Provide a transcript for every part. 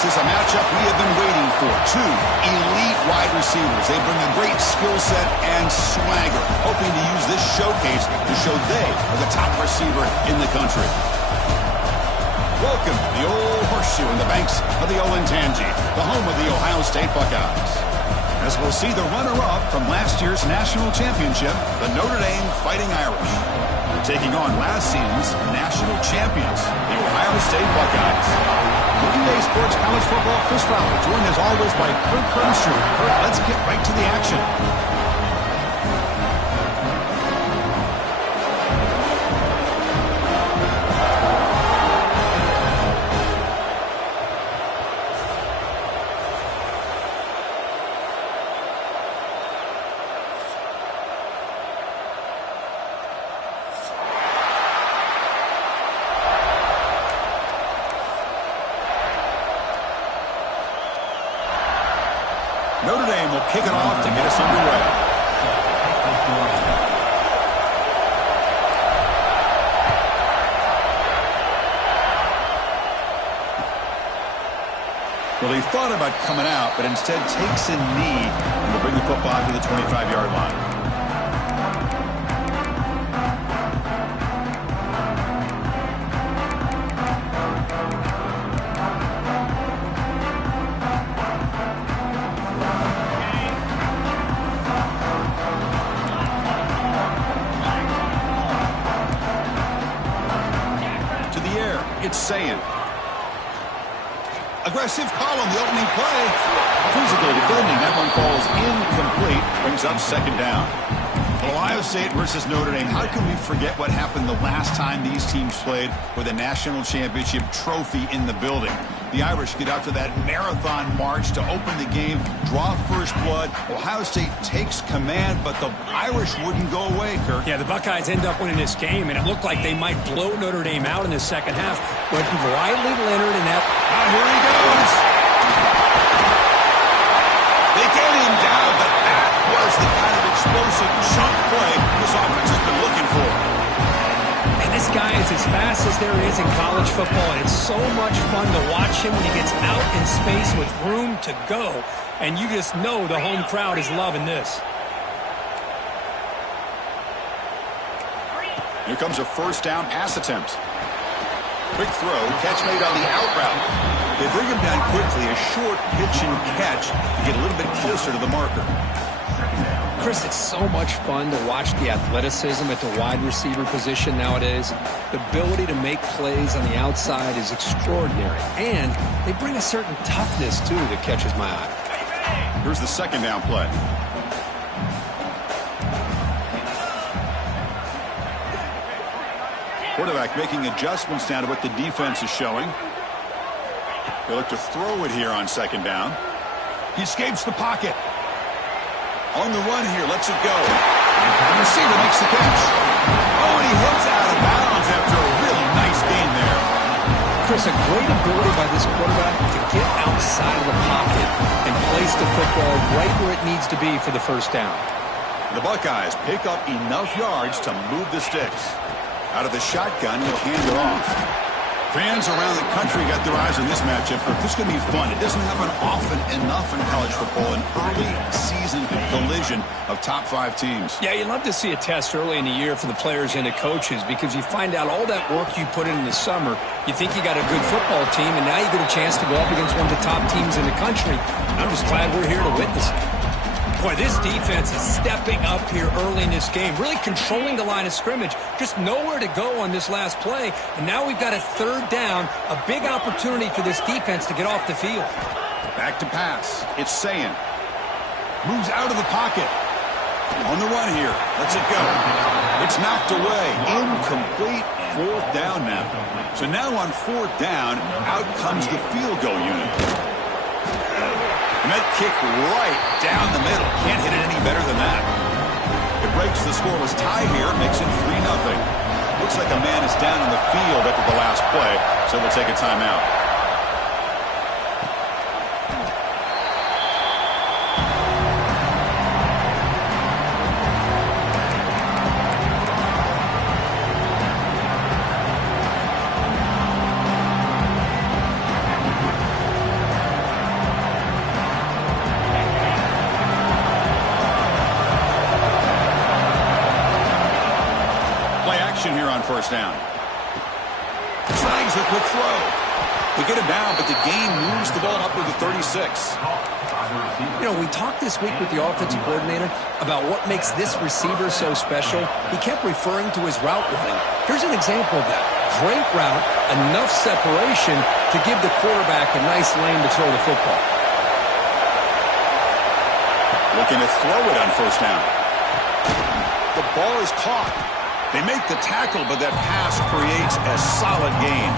This is a matchup we have been waiting for. Two elite wide receivers. They bring a great skill set and swagger, hoping to use this showcase to show they are the top receiver in the country. Welcome to the old horseshoe in the banks of the Unhinged, the home of the Ohio State Buckeyes. As we'll see the runner-up from last year's national championship, the Notre Dame Fighting Irish. They're taking on last season's national champions, the Ohio State Buckeyes. Today Sports College Football, Chris Fowler, joined as always by Kurt Hermstrom. Kurt, let's get right to the action. Notre Dame will kick it off to get us underway. Well, he thought about coming out, but instead takes a knee and will bring the football to the 25-yard line. It's saying. Aggressive call on the opening play. Physical defending. That one falls incomplete. Brings up second down. Ohio State versus Notre Dame. How can we forget what happened the last time these teams played with a national championship trophy in the building? The Irish get out to that marathon march to open the game, draw first blood. Ohio State takes command, but the Irish wouldn't go away, Kirk. Yeah, the Buckeyes end up winning this game, and it looked like they might blow Notre Dame out in the second half. But Riley Leonard in that. Here he goes. They get him down, but that was the kind of explosive chunk play this offense has been looking for. And this guy is as fast as there is in college football, and it's so much fun to watch him when he gets out in space with room to go. And you just know the home crowd is loving this. Here comes a first down pass attempt. Quick throw, catch made on the out route. They bring him down quickly, a short pitch and catch to get a little bit closer to the marker. Chris, it's so much fun to watch the athleticism at the wide receiver position nowadays. The ability to make plays on the outside is extraordinary. And they bring a certain toughness, too, that catches my eye. Here's the second down play. Quarterback making adjustments down to what the defense is showing. They look to throw it here on second down. He escapes the pocket. On the run here, lets it go. The receiver makes the catch. Oh, and he hits out of bounds after a really nice gain there. Chris, a great ability by this quarterback to get outside of the pocket and place the football right where it needs to be for the first down. The Buckeyes pick up enough yards to move the sticks. Out of the shotgun, he'll hand it off. Fans around the country got their eyes on this matchup. This is going to be fun. It doesn't happen often enough in college football, an early season collision of top 5 teams. Yeah, you'd love to see a test early in the year for the players and the coaches because you find out all that work you put in the summer. You think you got a good football team, and now you get a chance to go up against one of the top teams in the country. I'm just glad we're here to witness it. Boy, this defense is stepping up here early in this game, really controlling the line of scrimmage. Just nowhere to go on this last play. And now we've got a third down, a big opportunity for this defense to get off the field. Back to pass. It's Sayin. Moves out of the pocket. On the run here. Lets it go. It's knocked away. Incomplete. Fourth down now. So now on fourth down, out comes the field goal unit. And that kick right down the middle. Can't hit it any better than that. It breaks the scoreless tie here. Makes it 3-0. Looks like a man is down on the field after the last play, so we'll take a timeout. on first down. Snags a quick throw. They get him down, but the gain moves the ball up to the 36. You know, we talked this week with the offensive coordinator about what makes this receiver so special. He kept referring to his route running. Here's an example of that. Great route, enough separation to give the quarterback a nice lane to throw the football. Looking to throw it on first down. The ball is caught. They make the tackle, but that pass creates a solid gain.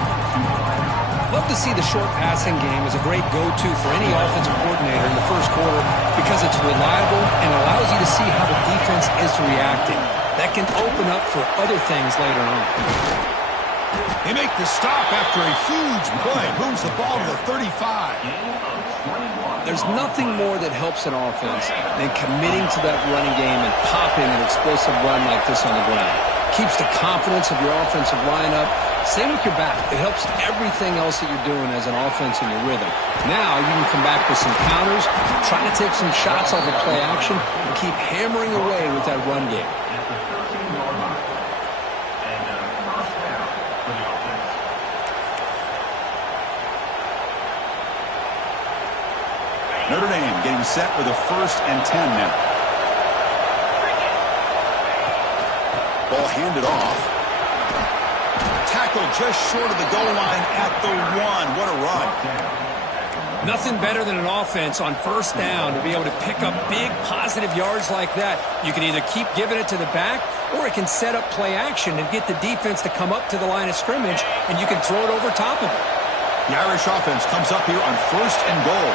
Love to see the short passing game as a great go-to for any offensive coordinator in the first quarter because it's reliable and allows you to see how the defense is reacting. That can open up for other things later on. They make the stop after a huge play. Moves the ball to the 35. There's nothing more that helps an offense than committing to that running game and popping an explosive run like this on the ground. Keeps the confidence of your offensive lineup. Same with your back. It helps everything else that you're doing as an offense in your rhythm. Now you can come back with some counters, try to take some shots off of play action, and keep hammering away with that run game. Notre Dame getting set with a 1st and 10 now. Ball handed off. Tackle just short of the goal line at the 1. What a run. Nothing better than an offense on first down to be able to pick up big positive yards like that. You can either keep giving it to the back or it can set up play action and get the defense to come up to the line of scrimmage and you can throw it over top of it. The Irish offense comes up here on 1st and goal.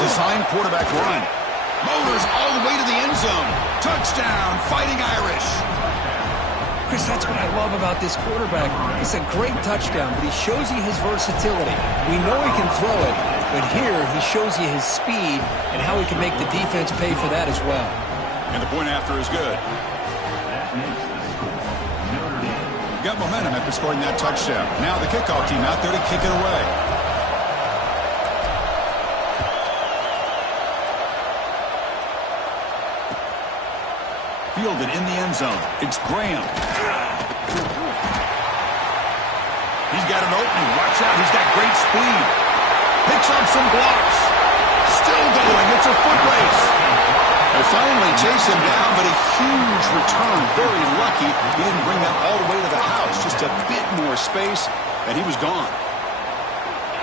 Design quarterback run. Motors all the way to the end zone. Touchdown, Fighting Irish. Chris, that's what I love about this quarterback. It's a great touchdown, but he shows you his versatility. We know he can throw it, but here he shows you his speed and how he can make the defense pay for that as well. And the point after is good. Got momentum after scoring that touchdown. Now the kickoff team out there to kick it away. Fielded in the end zone. It's Graham. He's got an opening. Watch out. He's got great speed. Picks up some blocks. Still going. It's a foot race. They finally chase him down, but a huge return. Very lucky he didn't bring that all the way to the house. Just a bit more space, and he was gone.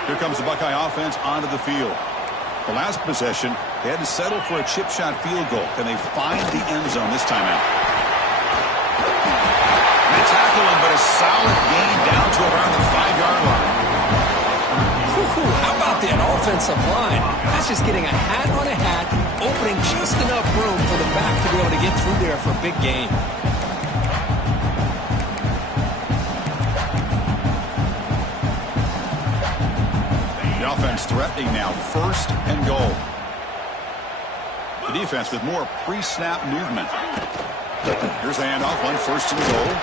Here comes the Buckeye offense onto the field. The last possession, they had to settle for a chip shot field goal. Can they find the end zone this time out? They tackle him, but a solid gain down to around the 5-yard line. How about that offensive line? That's just getting a hat on a hat, opening just enough room for the back to be able to get through there for a big gain. Offense threatening now, 1st and goal. The defense with more pre-snap movement. Here's the handoff on 1st and goal.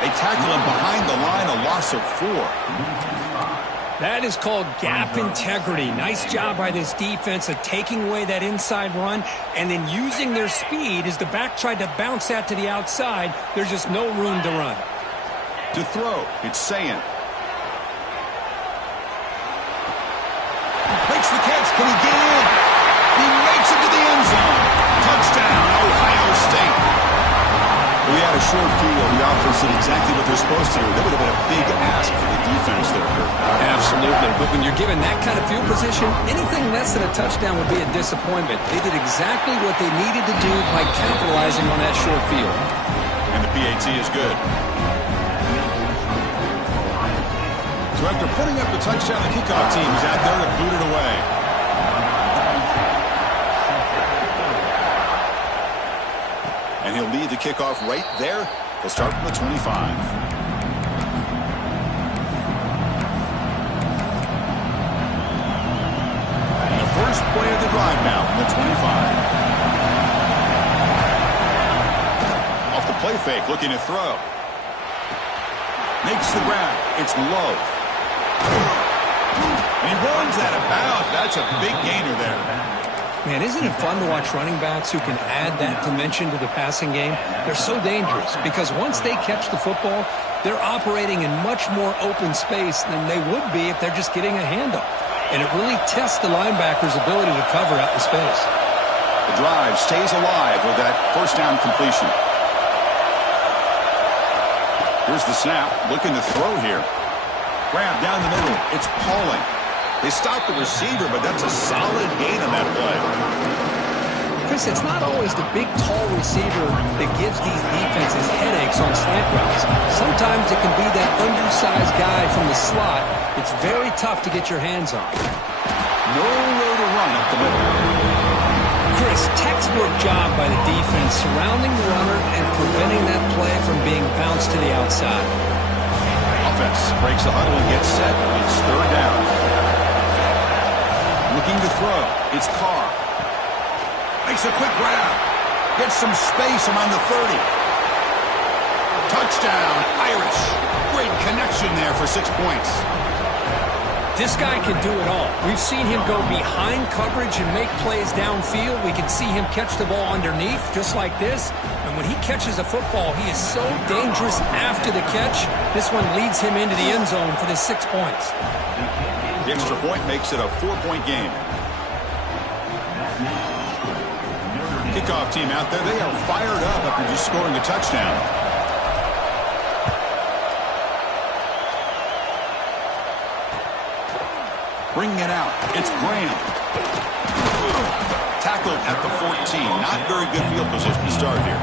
They tackle him behind the line, a loss of 4. That is called gap integrity. Nice job by this defense of taking away that inside run and then using their speed as the back tried to bounce that to the outside. There's just no room to run. To throw, it's Sayin. Makes the catch. Can he get in? He makes it to the end zone. Touchdown, Ohio State. We had a short field. The offense did exactly what they're supposed to do. That would have been a big ask for the defense there, Kurt. Absolutely. But when you're given that kind of field position, anything less than a touchdown would be a disappointment. They did exactly what they needed to do by capitalizing on that short field. And the PAT is good. So after putting up the touchdown, the kickoff team is out there to boot it away. And he'll lead the kickoff right there. They'll start from the 25. And the first play of the drive now from the 25. Off the play fake, looking to throw. Makes the grab. It's Love. And he runs that about. That's a big gainer there. Man, isn't it fun to watch running backs who can add that dimension to the passing game? They're so dangerous because once they catch the football, they're operating in much more open space than they would be if they're just getting a handoff. And it really tests the linebacker's ability to cover out in space. The drive stays alive with that first down completion. Here's the snap, looking to throw here. Grab down the middle. It's Pauling. They stopped the receiver, but that's a solid gain on that play. Chris, it's not always the big, tall receiver that gives these defenses headaches on slant routes. Sometimes it can be that undersized guy from the slot. It's very tough to get your hands on. Nowhere to run up the middle. Chris, textbook job by the defense surrounding the runner and preventing that play from being bounced to the outside. Offense breaks the huddle and gets set. It's third down. Looking to throw. It's Carr. Makes a quick grab. Gets some space around the 30. Touchdown, Irish. Great connection there for 6 points. This guy can do it all. We've seen him go behind coverage and make plays downfield. We can see him catch the ball underneath, just like this. And when he catches a football, he is so dangerous after the catch. This one leads him into the end zone for the 6 points. The extra point makes it a 4-point game. Kickoff team out there, they are fired up after just scoring a touchdown. Bringing it out, it's Graham. Tackled at the 14. Not very good field position to start here.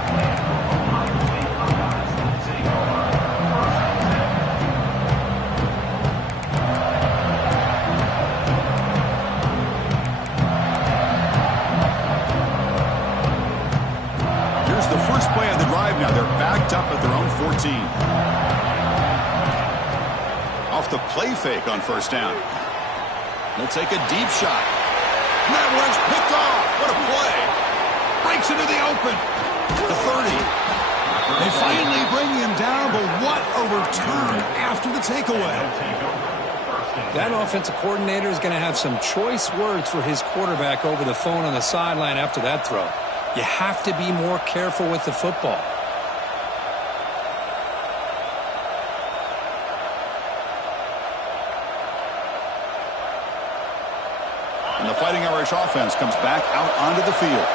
Here's the first play of the drive now. They're backed up at their own 14. Off the play fake on first down. They'll take a deep shot. And that one's picked off. What a play. Breaks into the open. The 30. They finally bring him down, but what a return after the takeaway. That offensive coordinator is going to have some choice words for his quarterback over the phone on the sideline after that throw. You have to be more careful with the football. And the Fighting Irish offense comes back out onto the field.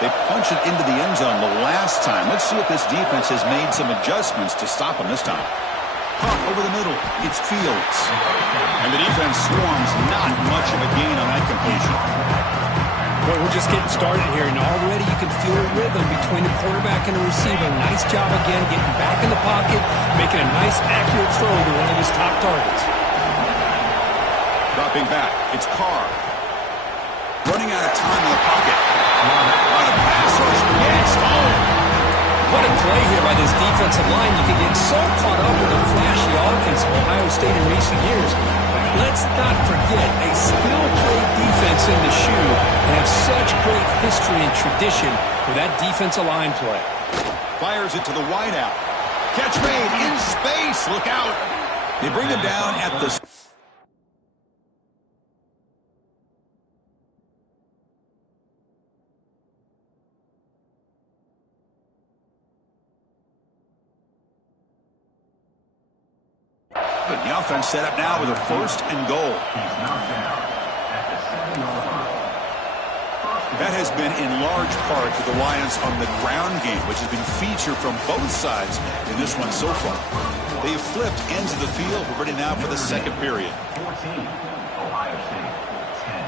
They punch it into the end zone the last time. Let's see if this defense has made some adjustments to stop them this time. Caught over the middle. It's Fields. And the defense swarms. Not much of a gain on that completion. Boy, we're just getting started here, and already you can feel a rhythm between the quarterback and the receiver. Nice job again getting back in the pocket, making a nice, accurate throw to one of his top targets. Dropping back. It's Carr. Running out of time in the pocket. What a pass rush against home. What a play here by this defensive line. You can get so caught up in the flashy offense of Ohio State in recent years. Let's not forget a skill-played defense in the shoe and have such great history and tradition with that defensive line play. Fires it to the wideout. Catch made in space. Look out. They bring him down at the... The offense set up now with a 1st and goal. That has been in large part to the Lions on the ground game, which has been featured from both sides in this one so far. They've flipped ends of the field. We're ready now for the second period. 14, Ohio State, 10.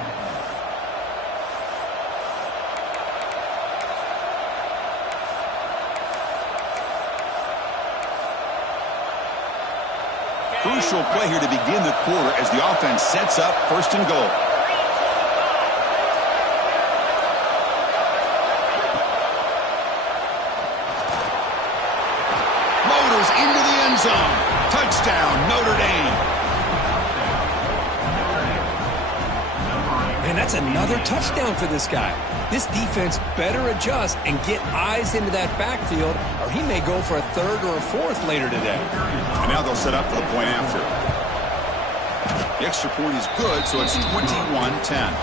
Crucial play here to begin the quarter as the offense sets up 1st and goal. Motors into the end zone. Touchdown, Notre Dame. Man, that's another touchdown for this guy. This defense better adjust and get eyes into that backfield, or he may go for a 3rd or a 4th later today. And now they'll set up for the point after. The extra point is good, so it's 21-10.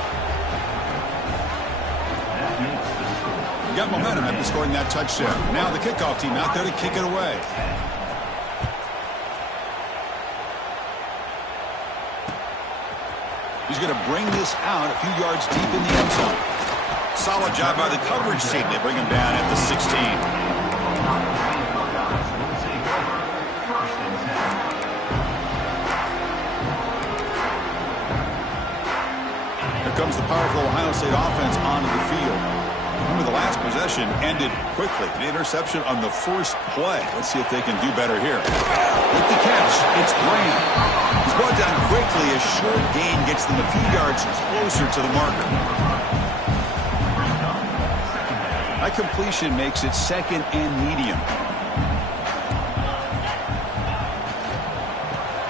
Got momentum after scoring that touchdown. Now the kickoff team out there to kick it away. He's going to bring this out a few yards deep in the end zone. Solid job by the coverage team. They bring him down at the 16. Here comes the powerful Ohio State offense onto the field. Remember, the last possession ended quickly. An interception on the first play. Let's see if they can do better here. With the catch, it's Graham. He's brought down quickly. A short gain gets them a few yards closer to the marker. That completion makes it second and medium.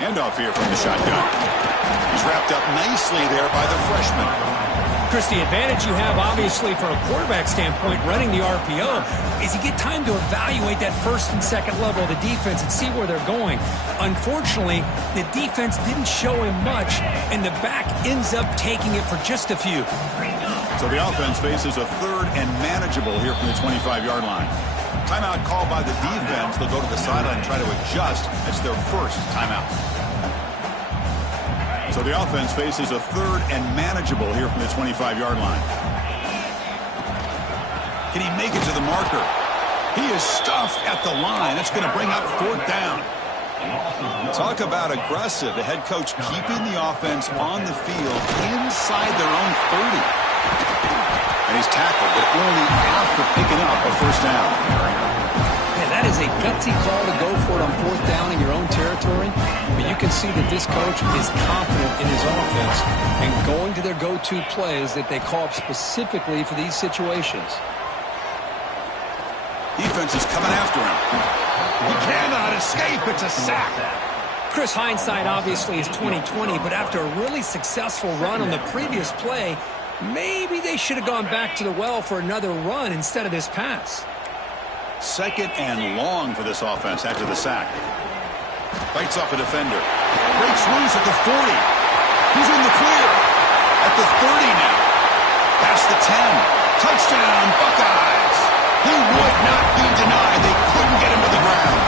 Handoff here from the shotgun. He's wrapped up nicely there by the freshman. Chris, the advantage you have, obviously, from a quarterback standpoint, running the RPO, is you get time to evaluate that first and second level of the defense and see where they're going. Unfortunately, the defense didn't show him much, and the back ends up taking it for just a few. So the offense faces a third and manageable here from the 25-yard line. Timeout called by the defense. They'll go to the sideline and try to adjust. That's their first timeout. So the offense faces a third and manageable here from the 25-yard line. Can he make it to the marker? He is stuffed at the line. That's going to bring up fourth down. Talk about aggressive. The head coach keeping the offense on the field inside their own 30. And he's tackled, but only after picking up a first down. Man, that is a gutsy call to go for it on fourth down in your own territory. But you can see that this coach is confident in his offense and going to their go-to plays that they call up specifically for these situations. Defense is coming after him. He cannot escape. It's a sack. Chris, hindsight obviously is 20/20, but after a really successful run on the previous play, maybe they should have gone back to the well for another run instead of this pass. Second and long for this offense after the sack. Bites off a defender. Breaks loose at the 40. He's in the clear. At the 30 now. Past the 10. Touchdown, Buckeyes. He would not be denied. They couldn't get him to the ground.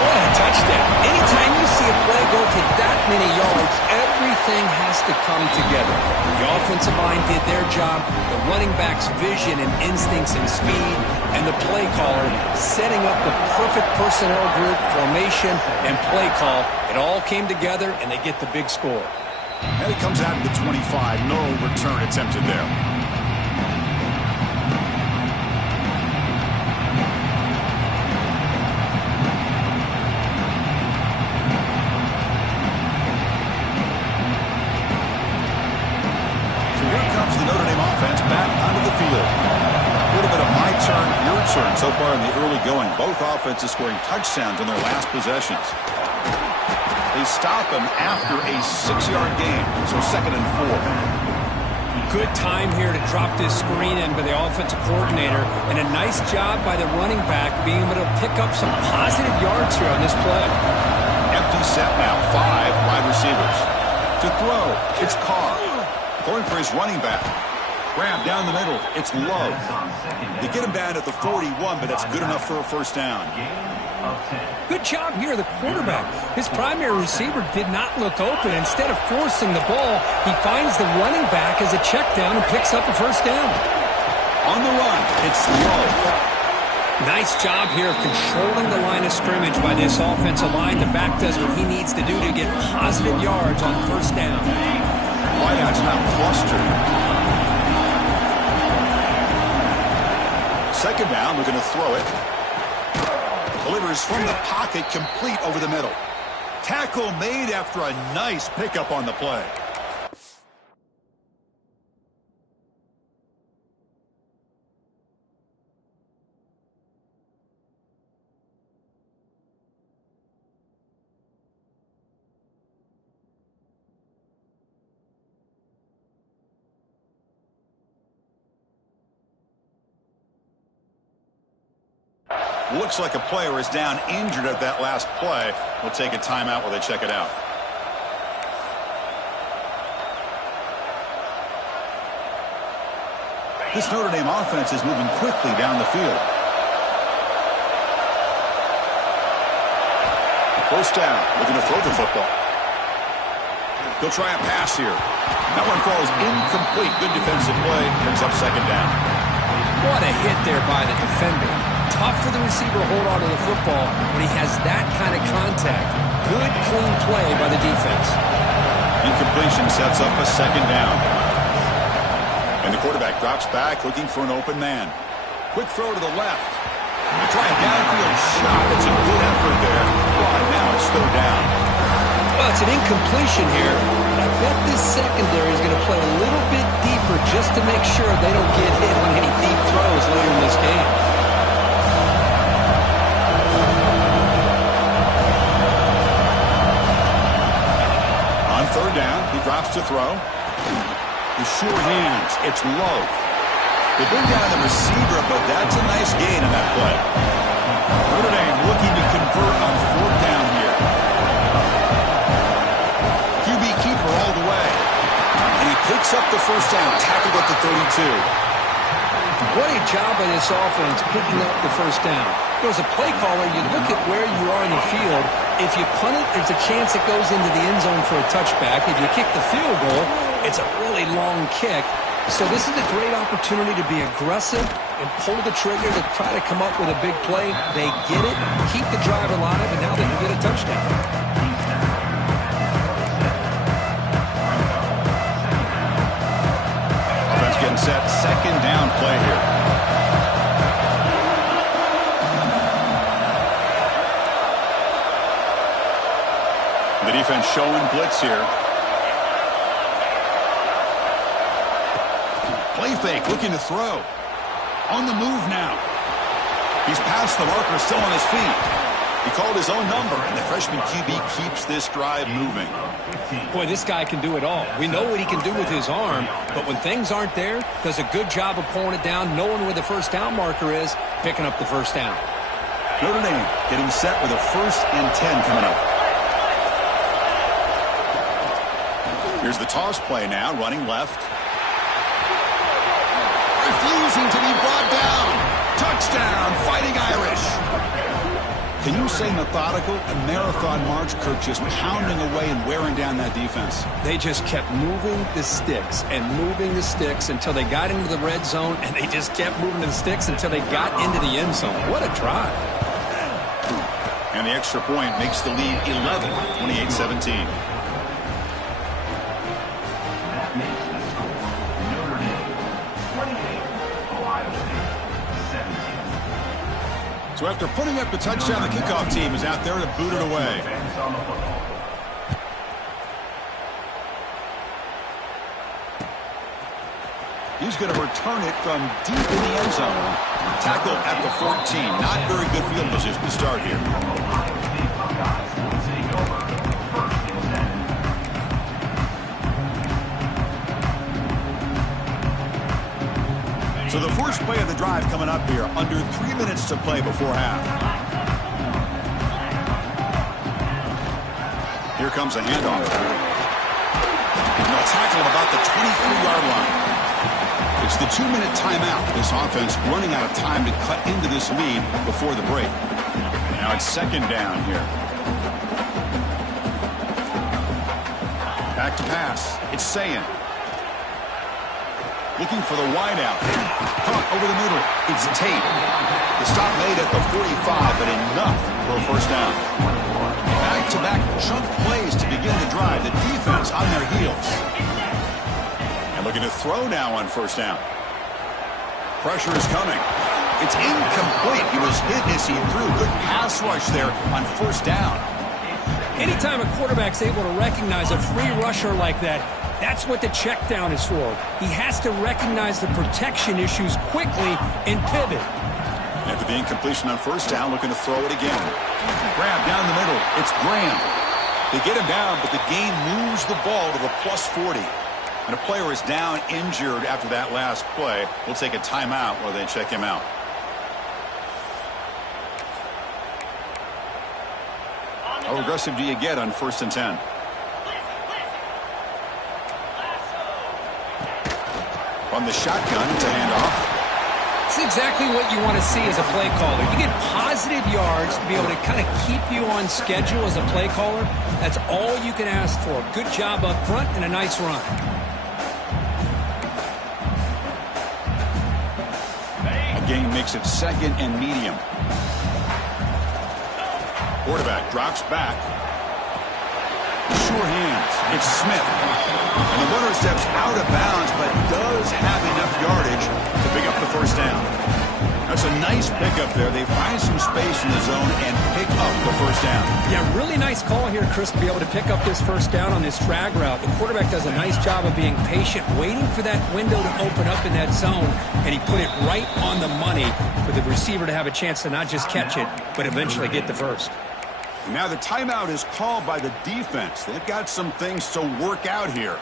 What a touchdown. Anytime you see a play go for that many yards, everything has to come together. The offensive line did their job, the running back's vision and instincts and speed, and the play caller setting up the perfect personnel group, formation, and play call. It all came together, and they get the big score. And it comes out to the 25. No return attempted there. So far in the early going, both offenses scoring touchdowns on their last possessions. They stop him after a 6-yard gain, so second and 4. Good time here to drop this screen in by the offensive coordinator, and a nice job by the running back being able to pick up some positive yards here on this play. Empty set now, 5 wide receivers. To throw, it's Carr. Going for his running back. Grab down the middle. It's Love. They get him down at the 41, but that's good enough for a first down. Good job here, the quarterback. His primary receiver did not look open. Instead of forcing the ball, he finds the running back as a check down and picks up a first down. On the run, it's Love. Nice job here of controlling the line of scrimmage by this offensive line. The back does what he needs to do to get positive yards on first down. Wideout's now clustered. Second down, we're going to throw it. Delivers from the pocket, complete over the middle. Tackle made after a nice pickup on the play. Looks like a player is down injured at that last play. We'll take a timeout while they check it out. This Notre Dame offense is moving quickly down the field. First down, looking to throw the football. He'll try a pass here. That one falls incomplete. Good defensive play. Brings up second down. What a hit there by the defender. Tough for the receiver to hold on to the football when he has that kind of contact. Good, clean play by the defense. Incompletion sets up a second down. And the quarterback drops back, looking for an open man. Quick throw to the left. They try a downfield shot. It's a good effort there. But now it's still down. Well, it's an incompletion here. I bet this secondary is going to play a little bit deeper just to make sure they don't get hit on any deep throws later in this game. On third down, he drops to throw. The sure hands. It's low. They bring down the receiver, but that's a nice gain on that play. Notre Dame looking to convert on fourth down here. QB keeper all the way. And he picks up the first down, tackled at the 32. What a job by this offense picking up the first down. As a play caller, you look at where you are in the field. If you punt it, there's a chance it goes into the end zone for a touchback. If you kick the field goal, it's a really long kick. So this is a great opportunity to be aggressive and pull the trigger to try to come up with a big play. They get it, keep the drive alive, and now they can get a touchdown. Offense getting set, second down play here. The defense showing blitz here. Play fake, looking to throw. On the move now. He's past the marker, still on his feet. He called his own number, and the freshman QB keeps this drive moving. Boy, this guy can do it all. We know what he can do with his arm, but when things aren't there, does a good job of pulling it down, knowing where the first down marker is, picking up the first down. Notre Dame getting set with a 1st and 10 coming up. Here's the toss play now, running left. Refusing to be brought down. Touchdown, Fighting Irish. Can you say methodical? A marathon march, Kirk, just pounding away and wearing down that defense. They just kept moving the sticks and moving the sticks until they got into the red zone, and they just kept moving the sticks until they got into the end zone. What a drive. And the extra point makes the lead 11, 28-17. So after putting up the touchdown, the kickoff team is out there to boot it away. He's going to return it from deep in the end zone. Tackle at the 14. Not very good field position to start here. So the first play of the drive coming up here, under 3 minutes to play before half. Here comes a handoff. And they'll tackle at about the 23-yard line. It's the 2-minute timeout. This offense running out of time to cut into this lead before the break. Now it's second down here. Back to pass. It's Sayin. Looking for the wideout. Caught over the middle. It's Tate. The stop made at the 45, but enough for a first down. Back-to-back chunk plays to begin the drive. The defense on their heels. And looking to throw now on first down. Pressure is coming. It's incomplete. He was hit as he threw. Good pass rush there on first down. Anytime a quarterback's able to recognize a free rusher like that, that's what the check down is for. He has to recognize the protection issues quickly and pivot. After the incompletion on first down, looking to throw it again. Grab down the middle. It's Graham. They get him down, but the gain moves the ball to the plus 40. And a player is down injured after that last play. We'll take a timeout while they check him out. How aggressive do you get on 1st and 10? From the shotgun to handoff. It's exactly what you want to see as a play caller. You get positive yards to be able to kind of keep you on schedule as a play caller. That's all you can ask for. Good job up front and a nice run. A gain makes it 2nd and medium. Quarterback drops back. Sure hands. It's Smith. And the runner steps out of bounds, but does have enough yardage to pick up the first down. That's a nice pickup there. They find some space in the zone and pick up the first down. Yeah, really nice call here, Chris, to be able to pick up this first down on this drag route. The quarterback does a nice job of being patient, waiting for that window to open up in that zone, and he put it right on the money for the receiver to have a chance to not just catch it, but eventually get the first. Now the timeout is called by the defense. They've got some things to work out here.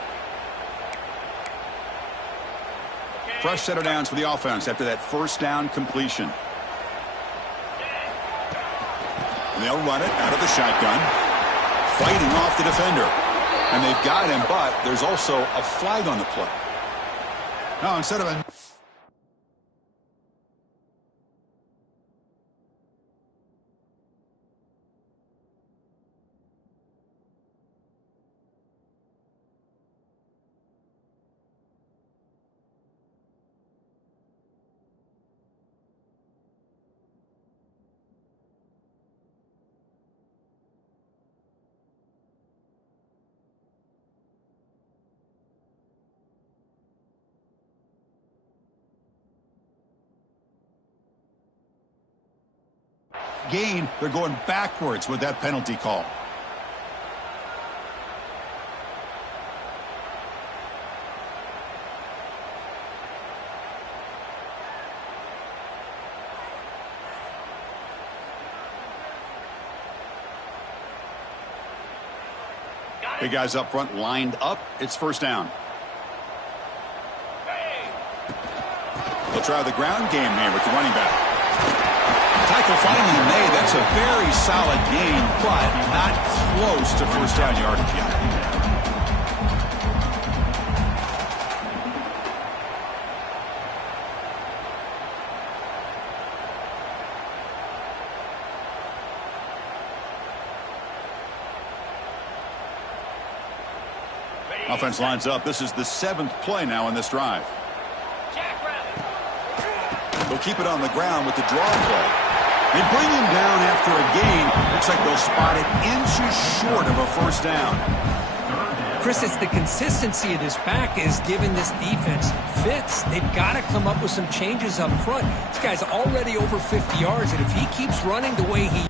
Fresh set of downs for the offense after that first down completion. And they'll run it out of the shotgun, fighting off the defender. And they've got him, but there's also a flag on the play. No, instead of a... gain, they're going backwards with that penalty call. Big guys up front lined up. It's first down. They'll try the ground game here with the running back. Tackle finally made. That's a very solid gain, but not close to first down yardage yet. Offense lines up. This is the 7th play now on this drive. They'll keep it on the ground with the draw play. They bring him down after a gain. Looks like they'll spot it inches short of a first down. Chris, it's the consistency of this back is giving this defense fits. They've got to come up with some changes up front. This guy's already over 50 yards, and if he keeps running the way he...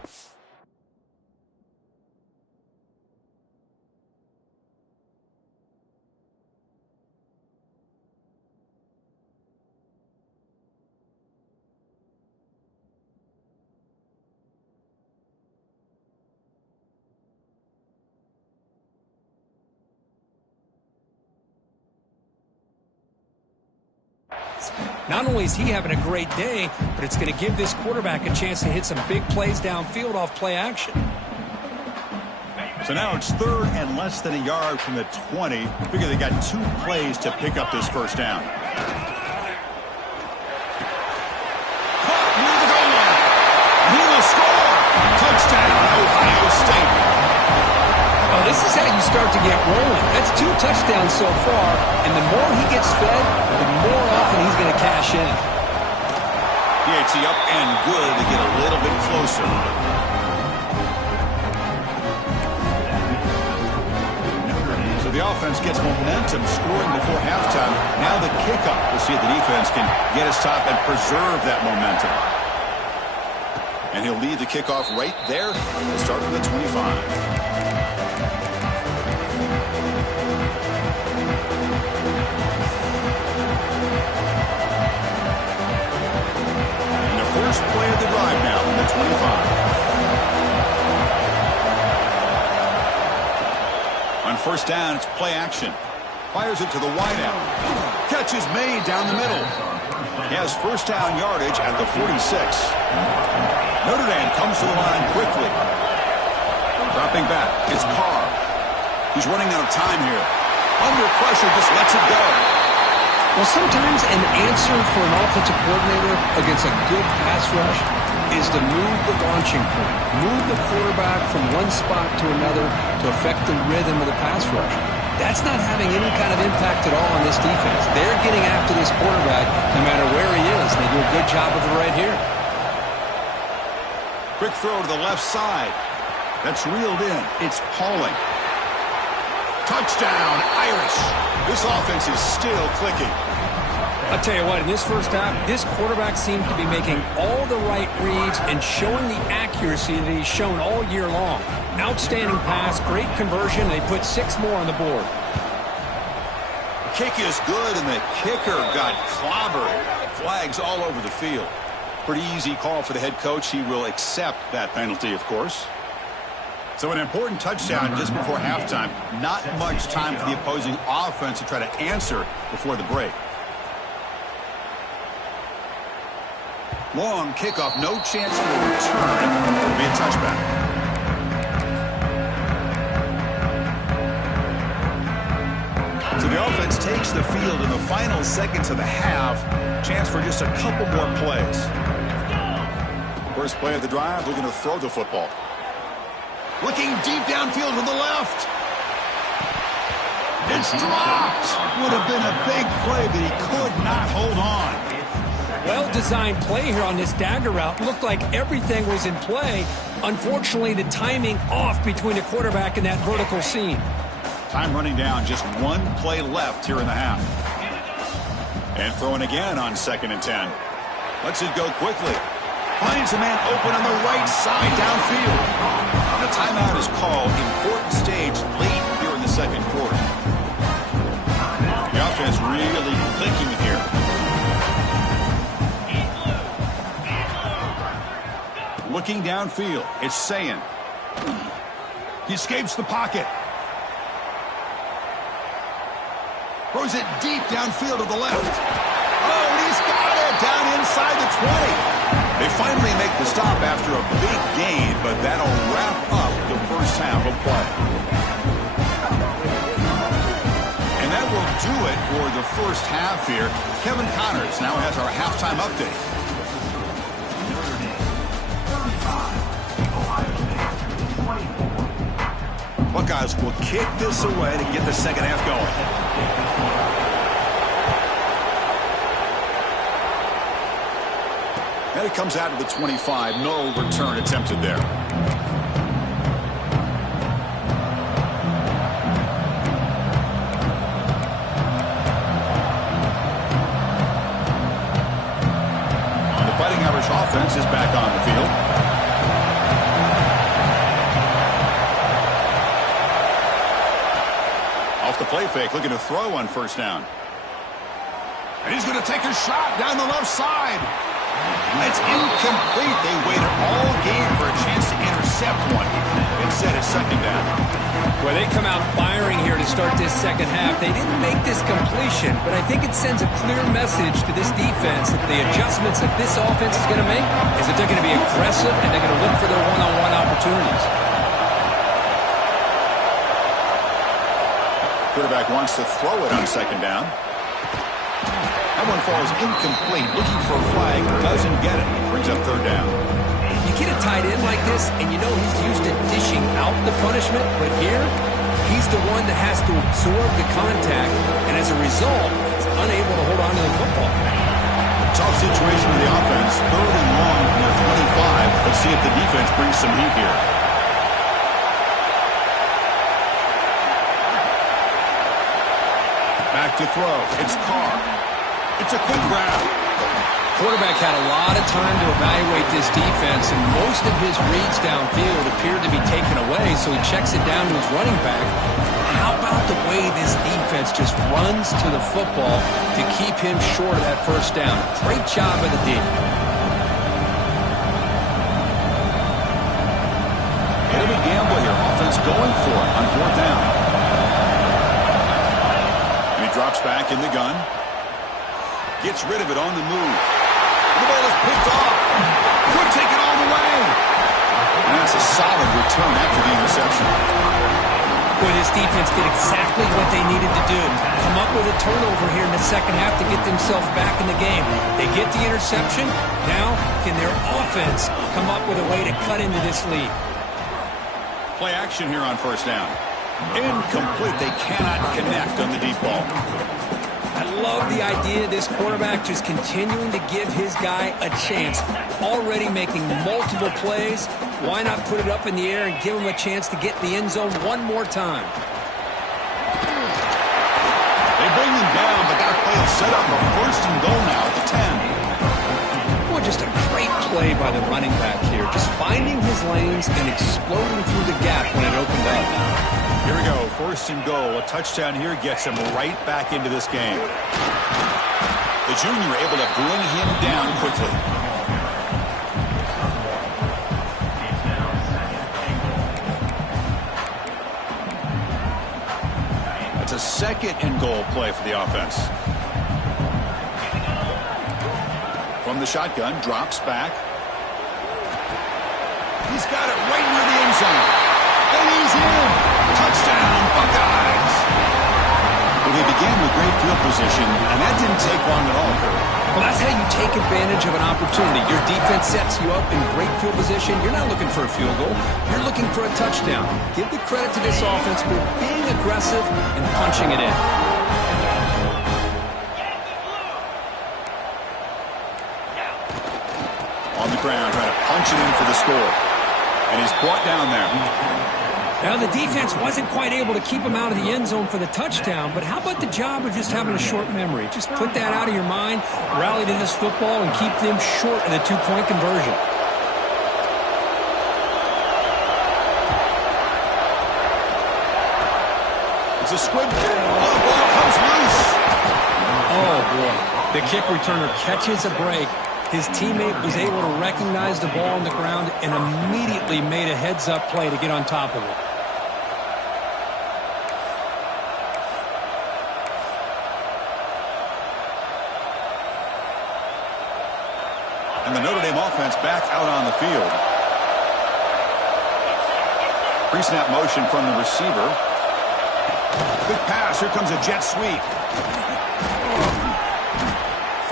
Not only is he having a great day, but it's going to give this quarterback a chance to hit some big plays downfield off play action. So now it's 3rd and less than a yard from the 20. Figure they got 2 plays to pick up this first down. Caught near the goal line. He will score. Touchdown, Ohio State. Oh, this is how you start to get rolling. That's 2 touchdowns so far, and the more he gets fed, the more often he's going to cash in. PAT up and good to get a little bit closer. So the offense gets momentum scoring before halftime. Now the kickoff. We'll see if the defense can get his top and preserve that momentum. And he'll lead the kickoff right there. We'll start from the 25. First play of the drive now from the 25. On first down, it's play action. Fires it to the wideout. Catch is made down the middle. He has first down yardage at the 46. Notre Dame comes to the line quickly. Dropping back, it's Carr. He's running out of time here. Under pressure, just lets it go. Well, sometimes an answer for an offensive coordinator against a good pass rush is to move the launching point, move the quarterback from one spot to another to affect the rhythm of the pass rush. That's not having any kind of impact at all on this defense. They're getting after this quarterback no matter where he is. They do a good job of it right here. Quick throw to the left side. That's reeled in. It's Pauling. Touchdown, Irish. This offense is still clicking. I'll tell you what, in this first half, this quarterback seems to be making all the right reads and showing the accuracy that he's shown all year long. Outstanding pass, great conversion. They put 6 more on the board. Kick is good, and the kicker got clobbered. Flags all over the field. Pretty easy call for the head coach. He will accept that penalty, of course. So an important touchdown just before halftime. Not much time for the opposing offense to try to answer before the break. Long kickoff, no chance for a return. It'll be a touchback. So the offense takes the field in the final seconds of the half. Chance for just a couple more plays. First play of the drive, looking to throw the football. Looking deep downfield to the left. It's dropped. Would have been a big play, but he could not hold on. Well-designed play here on this dagger route. Looked like everything was in play. Unfortunately, the timing off between the quarterback and that vertical seam. Time running down. Just one play left here in the half. And throwing again on 2nd and 10. Lets it go quickly. Finds a man open on the right side downfield. The timeout is called. Important stage late here in the second quarter. The offense really clicking here. Looking downfield, it's Sayin. He escapes the pocket. Throws it deep downfield to the left. Oh, and he's got it down inside the 20. They finally make the stop after a big gain, but that'll wrap up the first half of play. And that will do it for the first half here. Kevin Connors now has our halftime update. Buckeyes will kick this away to get the second half going. And it comes out of the 25. No return attempted there. The Fighting Irish offense is back on the field. Off the play fake, looking to throw on first down. And he's going to take a shot down the left side. It's incomplete. They waited all game for a chance to intercept one. Instead, it's second down. Well, they come out firing here to start this second half. They didn't make this completion, but I think it sends a clear message to this defense that the adjustments that this offense is going to make is that they're going to be aggressive and they're going to look for their one-on-one opportunities. Quarterback wants to throw it on second down. That one falls incomplete. Looking for a flag. Doesn't get it. Brings up third down. You get a tight end like this, and you know he's used to dishing out the punishment, but here, he's the one that has to absorb the contact, and as a result, he's unable to hold on to the football. Tough situation for the offense. Third and long from their 25. Let's see if the defense brings some heat here. Back to throw. It's Carr. It's a quick grab. Quarterback had a lot of time to evaluate this defense, and most of his reads downfield appeared to be taken away, so he checks it down to his running back. How about the way this defense just runs to the football to keep him short of that first down? Great job of the D. Bit of a gamble here. Offense going for it on fourth down. And he drops back in the gun. Gets rid of it on the move. The ball is picked off. Could take it all the way. And that's a solid return after the interception. Boy, this defense did exactly what they needed to do. Come up with a turnover here in the second half to get themselves back in the game. They get the interception. Now, can their offense come up with a way to cut into this lead? Play action here on first down. Incomplete. They cannot connect on the deep ball. I love the idea of this quarterback just continuing to give his guy a chance. Already making multiple plays. Why not put it up in the air and give him a chance to get in the end zone one more time? They bring him down, but that play will set up a first and goal now at the 10. Boy, just a great play by the running back here. Just finding his lanes and exploding through the gap when it opened up. Here we go, first and goal. A touchdown here gets him right back into this game. The junior able to bring him down quickly. It's a second and goal play for the offense. From the shotgun, drops back. He's got it right near the end zone. And he's in. Touchdown, Buckeyes. Well, they began with great field position, and that didn't take long at all, Kurt. Well, that's how you take advantage of an opportunity. Your defense sets you up in great field position. You're not looking for a field goal. You're looking for a touchdown. Give the credit to this offense for being aggressive and punching it in. On the ground, trying to punch it in for the score. And he's brought down there. Now, the defense wasn't quite able to keep him out of the end zone for the touchdown, but how about the job of just having a short memory? Just put that out of your mind, rally to this football, and keep them short of the two-point conversion. It's a squib. Oh, the ball comes loose. Oh, boy. The kick returner catches a break. His teammate was able to recognize the ball on the ground and immediately made a heads-up play to get on top of it. And the Notre Dame offense back out on the field. Pre-snap motion from the receiver. Quick pass. Here comes a jet sweep.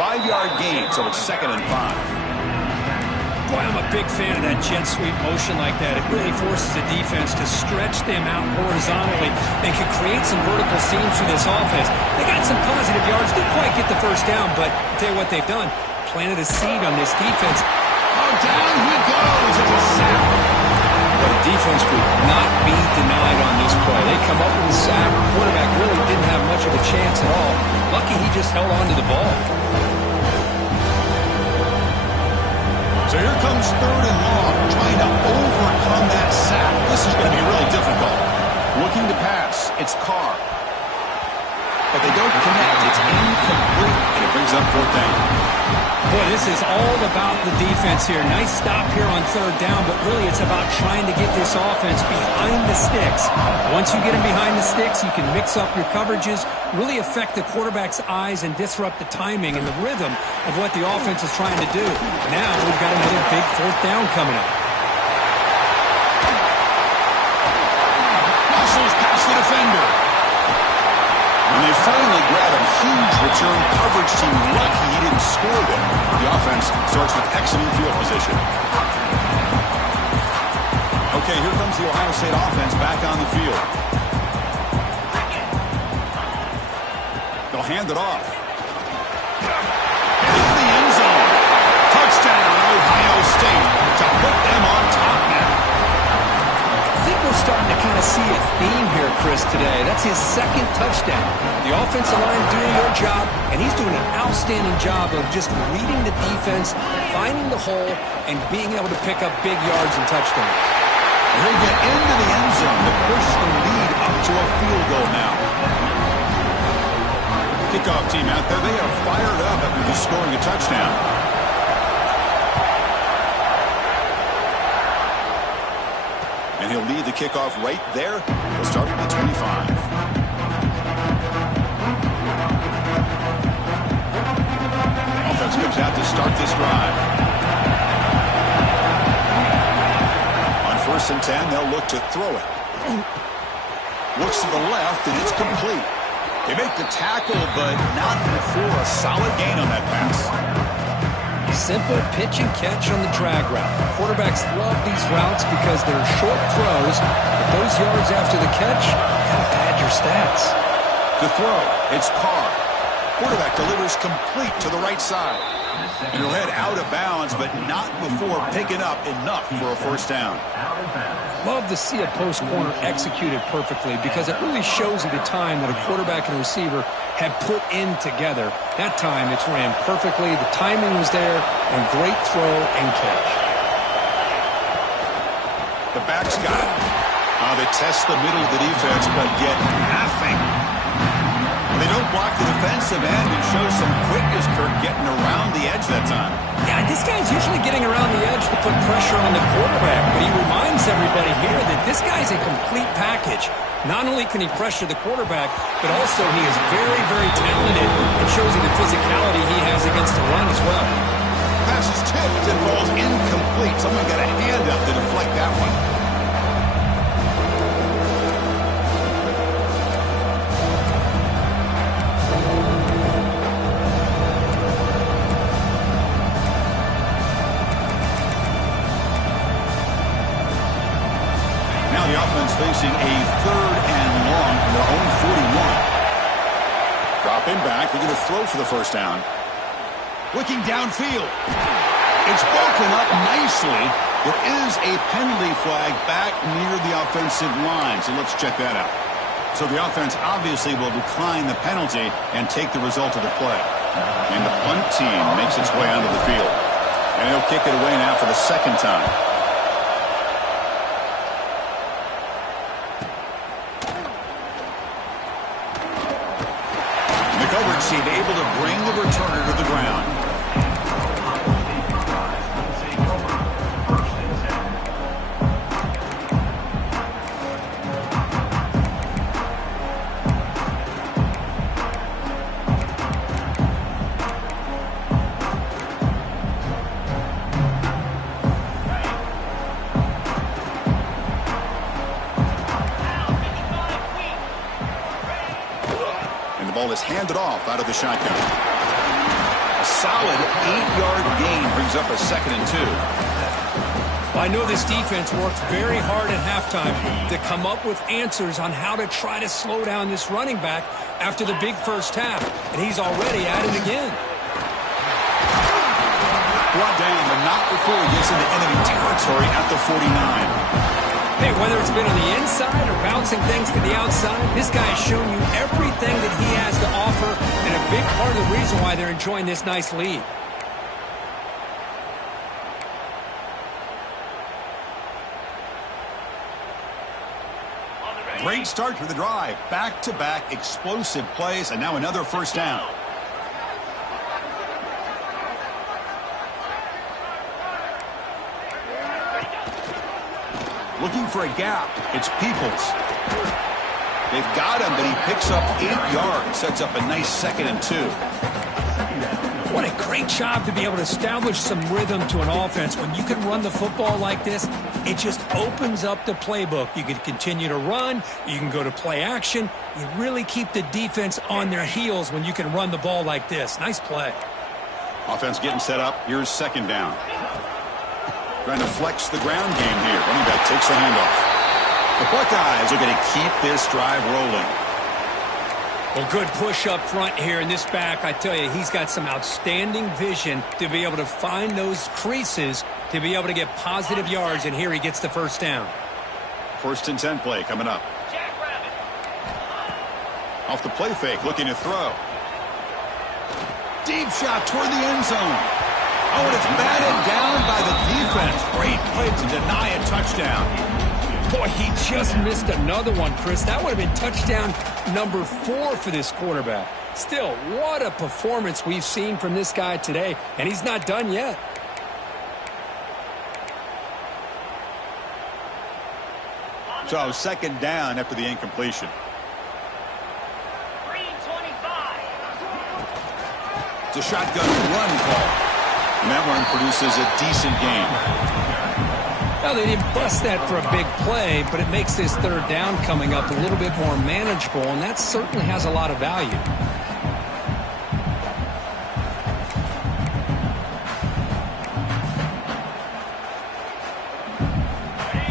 5-yard gain, so it's 2nd and 5. Boy, I'm a big fan of that jet sweep motion like that. It really forces the defense to stretch them out horizontally and can create some vertical seams for this offense. They got some positive yards. Didn't quite get the first down, but I'll tell you what they've done. Planted a seed on this defense. Oh, down he goes. It's a sack. But the defense would not be denied on this play. They come up with a sack. The quarterback really didn't have much of a chance at all. Lucky he just held on to the ball. So here comes 3rd and long, trying to overcome that sack. This is going to be really difficult. Looking to pass. It's Carr. But they don't connect. It's incomplete, and it brings up 4th down. Boy, this is all about the defense here. Nice stop here on 3rd down, but really it's about trying to get this offense behind the sticks. Once you get them behind the sticks, you can mix up your coverages, really affect the quarterback's eyes and disrupt the timing and the rhythm of what the offense is trying to do. Now we've got another big 4th down coming up. Muscles past the defender. And they finally grab a huge return coverage team. Lucky he didn't score there. The offense starts with excellent field position. Okay, here comes the Ohio State offense back on the field. They'll hand it off. Into the end zone. Touchdown, Ohio State, to put them on top now. I think we're starting to kind of see a theme here, Chris, today. That's his 2nd touchdown. The offensive line doing their job, and he's doing an outstanding job of just reading the defense, finding the hole, and being able to pick up big yards and touchdowns. He'll get into the end zone to push the lead up to a field goal now. Kickoff team out there, they are fired up after just scoring a touchdown. And he'll lead the kickoff right there. He'll start at the 25. Offense comes out to start this drive. On 1st and 10, they'll look to throw it. Looks to the left, and it's complete. They make the tackle, but not before a solid gain on that pass. Simple pitch and catch on the drag route. Quarterbacks love these routes because they're short throws, but those yards after the catch kind of pad your stats. To throw, it's Carr. Quarterback delivers complete to the right side. And he'll head out of bounds, but not before picking up enough for a first down. Love to see a post corner executed perfectly because it really shows you the time that a quarterback and a receiver have put in together. That time it's ran perfectly, the timing was there, and great throw and catch. The back's got it. They test the middle of the defense, but get nothing. They don't block the defensive end and show some quickness, Kirk, getting around the edge that time. Yeah, this guy's usually getting around the edge to put pressure on the quarterback, but he reminds everybody here that this guy's a complete package. Not only can he pressure the quarterback, but also he is very, very talented and shows you the physicality he has against the run as well. Pass is tipped and falls incomplete. Someone got a hand up to deflect that one. The offense facing a 3rd and long from their own 41. Dropping back. They're going to throw for the first down. Looking downfield. It's broken up nicely. There is a penalty flag back near the offensive line, so let's check that out. So the offense obviously will decline the penalty and take the result of the play. And the punt team makes its way onto the field. And they'll kick it away now for the second time. Seemed able to bring the returner to the ground. Ball is handed off out of the shotgun. A solid 8-yard gain brings up a 2nd and 2. Well, I know this defense worked very hard at halftime to come up with answers on how to try to slow down this running back after the big first half, and he's already at it again. Brought down, but not before he gets into enemy territory at the 49. Hey, whether it's been on the inside or bouncing things to the outside, this guy has shown you everything that he has to offer, and a big part of the reason why they're enjoying this nice lead. Great start to the drive. Back-to-back explosive plays, and now another first down. Looking for a gap. It's Peoples. They've got him, but he picks up 8 yards. Sets up a nice 2nd and 2. What a great job to be able to establish some rhythm to an offense. When you can run the football like this, it just opens up the playbook. You can continue to run. You can go to play action. You really keep the defense on their heels when you can run the ball like this. Nice play. Offense getting set up. Here's 2nd down. Trying to flex the ground game here. Running back takes the handoff. The Buckeyes are going to keep this drive rolling. Well, good push up front here in this back. I tell you, he's got some outstanding vision to be able to find those creases to be able to get positive yards, and here he gets the first down. 1st and 10 play coming up. Off the play fake, looking to throw. Deep shot toward the end zone. Oh, and it's batted down by the defense. Great play to deny a touchdown. Boy, he just missed another one, Chris. That would have been touchdown number 4 for this quarterback. Still, what a performance we've seen from this guy today, and he's not done yet. So 2nd down after the incompletion. It's a shotgun run call. And that run produces a decent gain. Well, they didn't bust that for a big play, but it makes this third down coming up a little bit more manageable, and that certainly has a lot of value.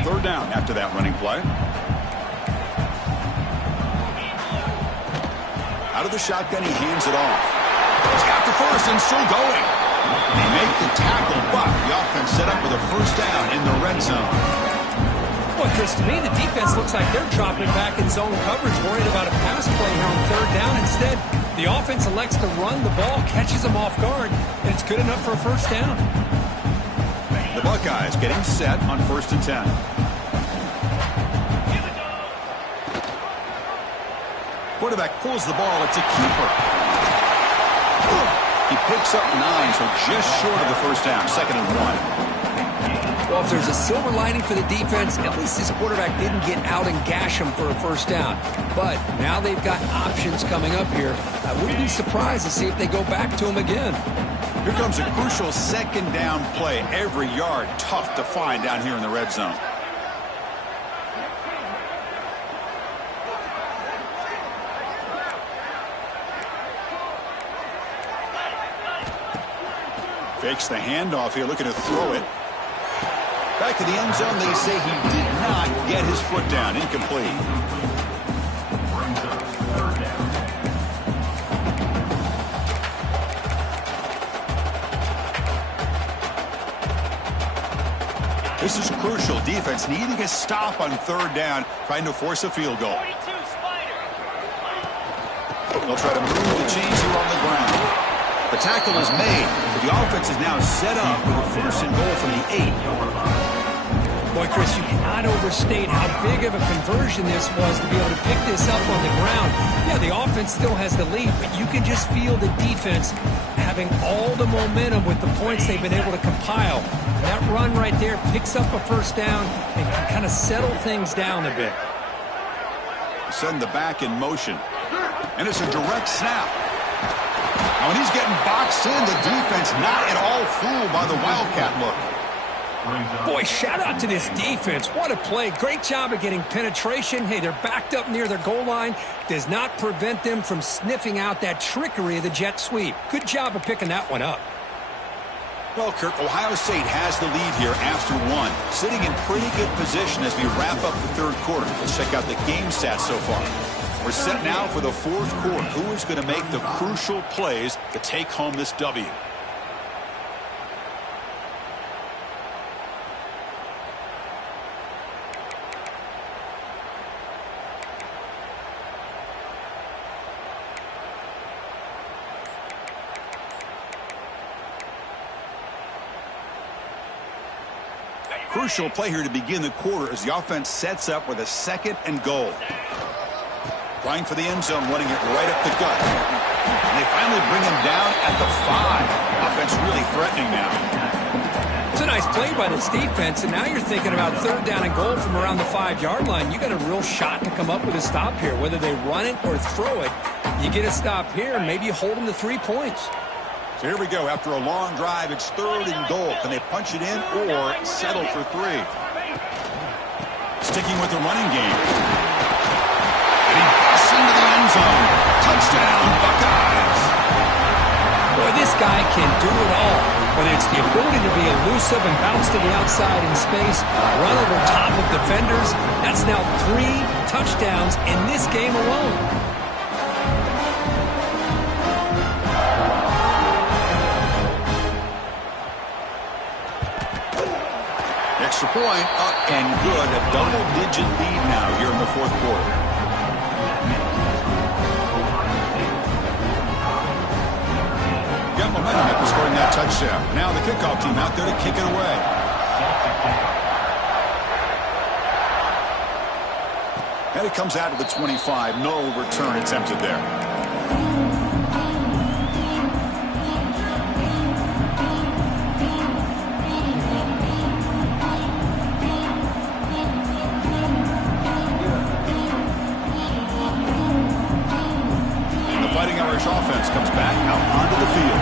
Third down after that running play. Out of the shotgun, he hands it off. He's got the first and still going. They make the tackle, but the offense set up with a first down in the red zone. Boy, Chris, to me, the defense looks like they're dropping back in zone coverage, worried about a pass play here on third down. Instead, the offense elects to run the ball, catches them off guard, and it's good enough for a first down. The Buckeyes getting set on 1st and 10. Quarterback pulls the ball. It's a keeper. He picks up 9, so just short of the first down. 2nd and 1. Well, if there's a silver lining for the defense, at least this quarterback didn't get out and gash him for a first down. But now they've got options coming up here. I wouldn't be surprised to see if they go back to him again. Here comes a crucial 2nd down play. Every yard tough to find down here in the red zone. Fakes the handoff here, looking to throw it. Back to the end zone, they say he did not get his foot down. Incomplete. This is crucial. Defense needing a stop on third down, trying to force a field goal. They'll try to move the chains here on the ground. The tackle is made, but the offense is now set up with a 1st and goal from the 8. Boy, Chris, you cannot overstate how big of a conversion this was to be able to pick this up on the ground. Yeah, the offense still has the lead, but you can just feel the defense having all the momentum with the points they've been able to compile. That run right there picks up a first down and can kind of settle things down a bit. Send the back in motion. And it's a direct snap. Now, when he's getting boxed in, the defense not at all fooled by the Wildcat look. Boy, shout out to this defense. What a play. Great job of getting penetration. Hey, they're backed up near their goal line. Does not prevent them from sniffing out that trickery of the jet sweep. Good job of picking that one up. Well, Kirk, Ohio State has the lead here after 1. Sitting in pretty good position as we wrap up the third quarter. Let's check out the game stats so far. We're set now for the 4th quarter. Who is going to make the crucial plays to take home this W? Crucial play here to begin the quarter as the offense sets up with a 2nd and goal. Trying for the end zone, running it right up the gut. And they finally bring him down at the 5. Offense really threatening now. It's a nice play by this defense, and now you're thinking about 3rd down and goal from around the 5-yard line. You got a real shot to come up with a stop here. Whether they run it or throw it, you get a stop here, and maybe you hold them to 3 points. So here we go. After a long drive, it's 3rd and goal. Can they punch it in or settle for 3? Sticking with the running game. And he busts into the end zone. Touchdown, Buckeyes. Boy, this guy can do it all. Whether it's the ability to be elusive and bounce to the outside in space, run over top of defenders, that's now 3 touchdowns in this game alone. Extra point, up and good. A double-digit lead now here in the 4th quarter. Got momentum after scoring that touchdown. Now the kickoff team out there to kick it away. And it comes out to the 25. No return attempted there. Offense comes back out onto the field.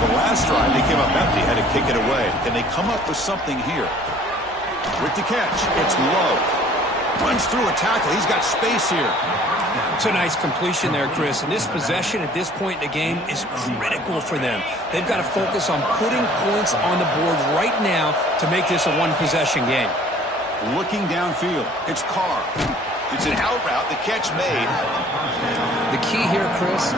The last drive, they came up empty, had to kick it away. Can they come up with something here? With the catch, it's low. Runs through a tackle. He's got space here. It's a nice completion there, Chris. And this possession at this point in the game is critical for them. They've got to focus on putting points on the board right now to make this a one-possession game. Looking downfield. It's Carr. It's an out route. The catch made. The key here, Chris,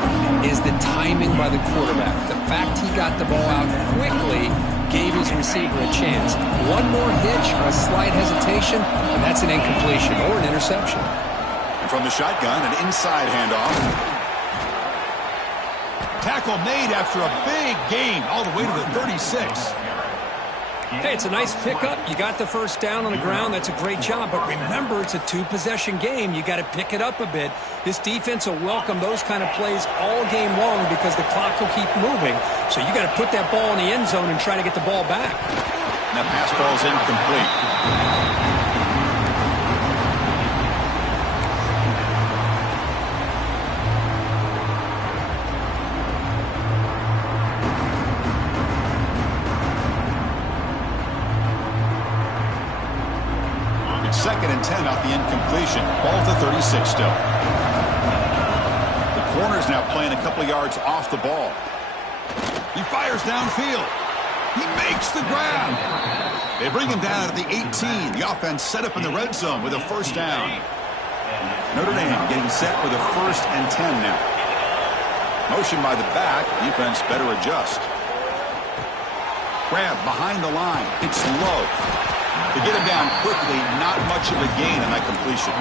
is the timing by the quarterback. The fact he got the ball out quickly gave his receiver a chance. One more hitch or a slight hesitation, and that's an incompletion or an interception. And from the shotgun, an inside handoff. Tackle made after a big gain all the way to the 36. Hey, it's a nice pickup. You got the first down on the ground. That's a great job. But remember, it's a two-possession game. You got to pick it up a bit. This defense will welcome those kind of plays all game long because the clock will keep moving. So you got to put that ball in the end zone and try to get the ball back. And that pass ball's incomplete. Second and 10 off the incompletion. Ball to 36 still. The corner's now playing a couple yards off the ball. He fires downfield. He makes the grab. They bring him down at the 18. The offense set up in the red zone with a first down. Notre Dame getting set with a 1st and 10 now. Motion by the back. Defense better adjust. Grab behind the line. It's low. To get him down quickly, not much of a gain on that completion.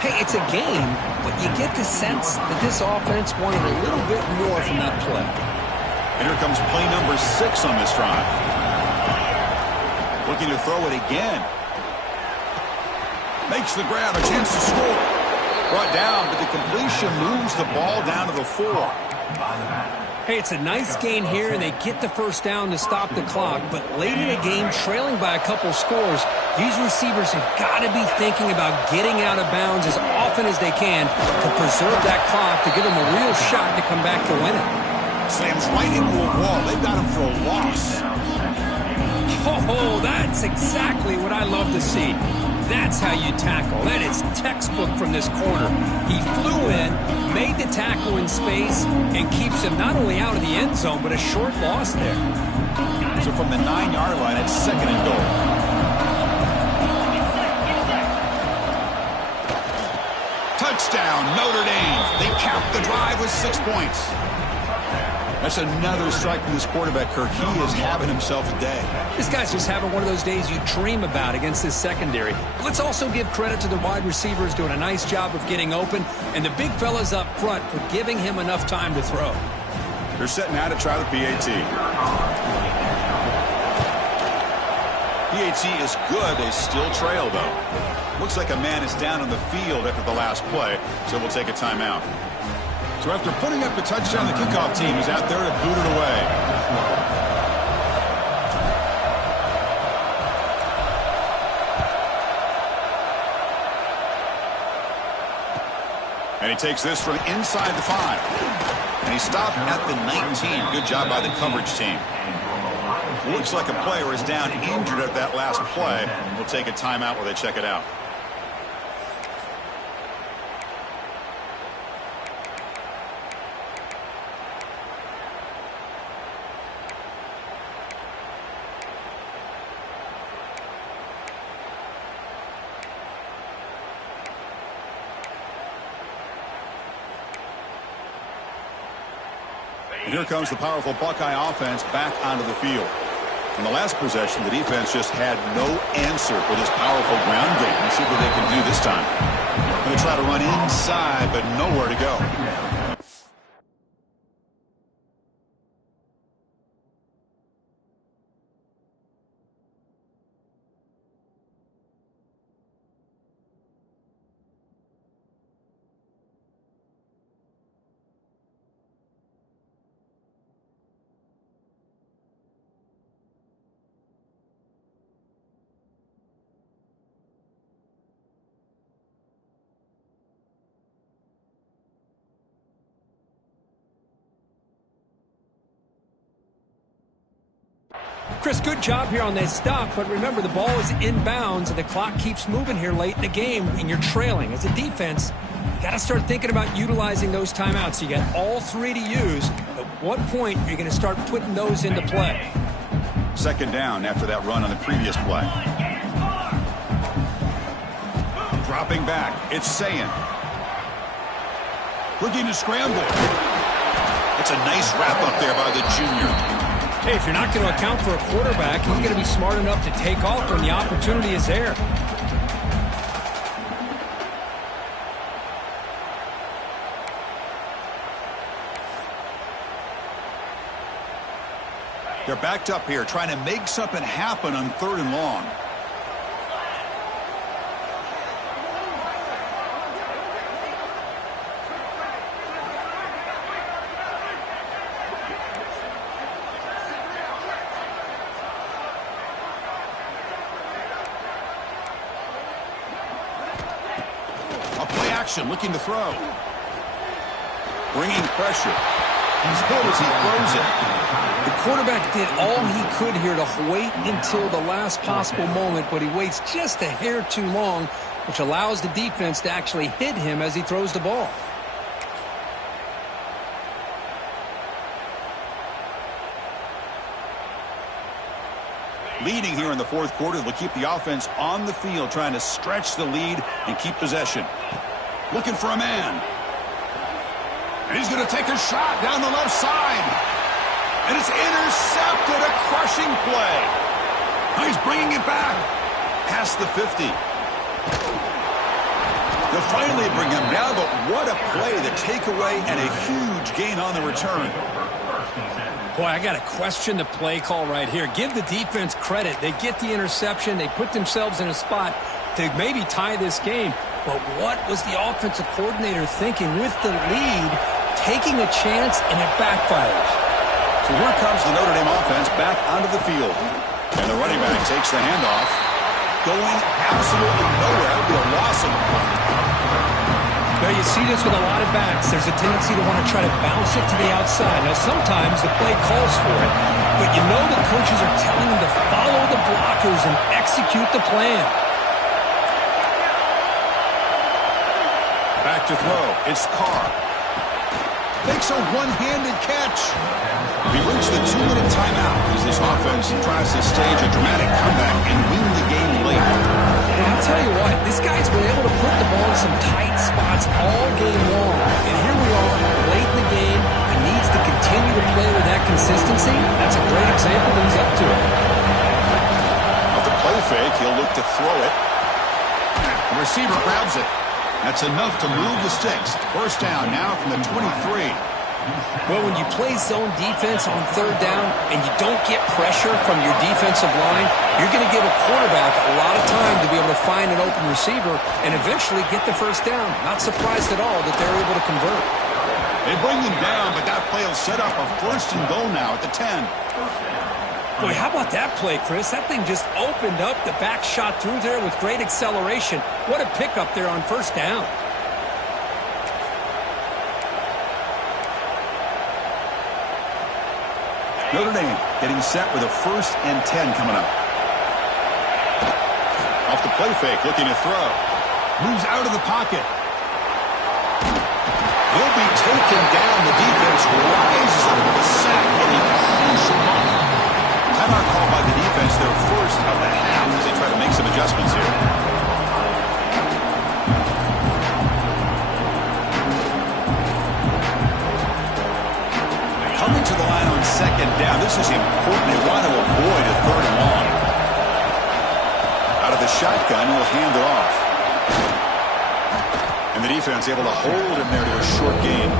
Hey, it's a game, but you get the sense that this offense wanted a little bit more from that play. And here comes play number 6 on this drive. Looking to throw it again. Makes the grab, a chance to score. Brought down, but the completion moves the ball down to the 4. Hey, it's a nice gain here, and they get the first down to stop the clock. But late in the game, trailing by a couple scores, these receivers have got to be thinking about getting out of bounds as often as they can to preserve that clock to give them a real shot to come back to win it. Slams right into a wall. They've got him for a loss. Oh, that's exactly what I love to see. That's how you tackle. That is textbook from this corner. He flew in, made the tackle in space, and keeps him not only out of the end zone, but a short loss there. So from the 9-yard line, it's 2nd and goal. Touchdown, Notre Dame. They cap the drive with 6 points. That's another strike from this quarterback, Kirk. He is having himself a day. This guy's just having one of those days you dream about against this secondary. But let's also give credit to the wide receivers doing a nice job of getting open, and the big fellas up front for giving him enough time to throw. They're setting out to try the PAT. PAT is good. They still trail, though. Looks like a man is down on the field after the last play, so we'll take a timeout. So after putting up the touchdown, the kickoff team is out there to boot it away. And he takes this from inside the 5. And he stopped at the 19. Good job by the coverage team. Looks like a player is down injured at that last play. We'll take a timeout while they check it out. And here comes the powerful Buckeye offense back onto the field. In the last possession, the defense just had no answer for this powerful ground game. Let's see what they can do this time. Going to try to run inside, but nowhere to go. Chris, good job here on that stop, but remember the ball is inbounds and the clock keeps moving here late in the game and you're trailing. As a defense, you got to start thinking about utilizing those timeouts. You got all three to use. At what point are you going to start putting those into play? Second down after that run on the previous play. Dropping back, it's Sayin. Looking to scramble. It's a nice wrap up there by the junior. Hey, if you're not going to account for a quarterback, he's going to be smart enough to take off when the opportunity is there. They're backed up here, trying to make something happen on 3rd and long. Looking to throw. Bringing pressure. He's hit as he throws it. The quarterback did all he could here to wait until the last possible moment, but he waits just a hair too long, which allows the defense to actually hit him as he throws the ball. Leading here in the 4th quarter, they'll keep the offense on the field, trying to stretch the lead and keep possession. Looking for a man. And he's going to take a shot down the left side. And it's intercepted, a crushing play. Now he's bringing it back past the 50. They'll finally bring him down, but what a play, the takeaway, and a huge gain on the return. Boy, I got to question the play call right here. Give the defense credit. They get the interception. They put themselves in a spot to maybe tie this game. But what was the offensive coordinator thinking with the lead, taking a chance, and it backfires? So here comes the Notre Dame offense back onto the field. And the running back takes the handoff. Going absolutely nowhere. It'll be a loss of the punt. Now, you see this with a lot of backs. There's a tendency to want to try to bounce it to the outside. Now, sometimes the play calls for it, but you know the coaches are telling them to follow the blockers and execute the plan. Back to throw. It's Carr. Makes a one-handed catch. We reach the 2-minute timeout as this offense tries to stage a dramatic comeback and win the game late. And I'll tell you what, this guy's been able to put the ball in some tight spots all game long. And here we are, late in the game. He needs to continue to play with that consistency. That's a great example that he's up to it. Off the play fake, he'll look to throw it. The receiver grabs it. That's enough to move the sticks. First down now from the 23. Well, when you play zone defense on 3rd down and you don't get pressure from your defensive line, you're going to give a quarterback a lot of time to be able to find an open receiver and eventually get the first down. Not surprised at all that they're able to convert. They bring him down, but that play will set up a 1st and goal now at the 10. Boy, how about that play, Chris? That thing just opened up. The back shot through there with great acceleration. What a pickup there on 1st down. Notre Dame getting set with a 1st and 10 coming up. Off the play fake, looking to throw. Moves out of the pocket. He'll be taken down. The defense rises up with a sack in a crucial moment. Timeout call by the defense, their 1st of the half as they try to make some adjustments here. Coming to the line on 2nd down. This is important. They want to avoid a 3rd and long. Out of the shotgun, he'll hand it off. And the defense able to hold him there to a short gain.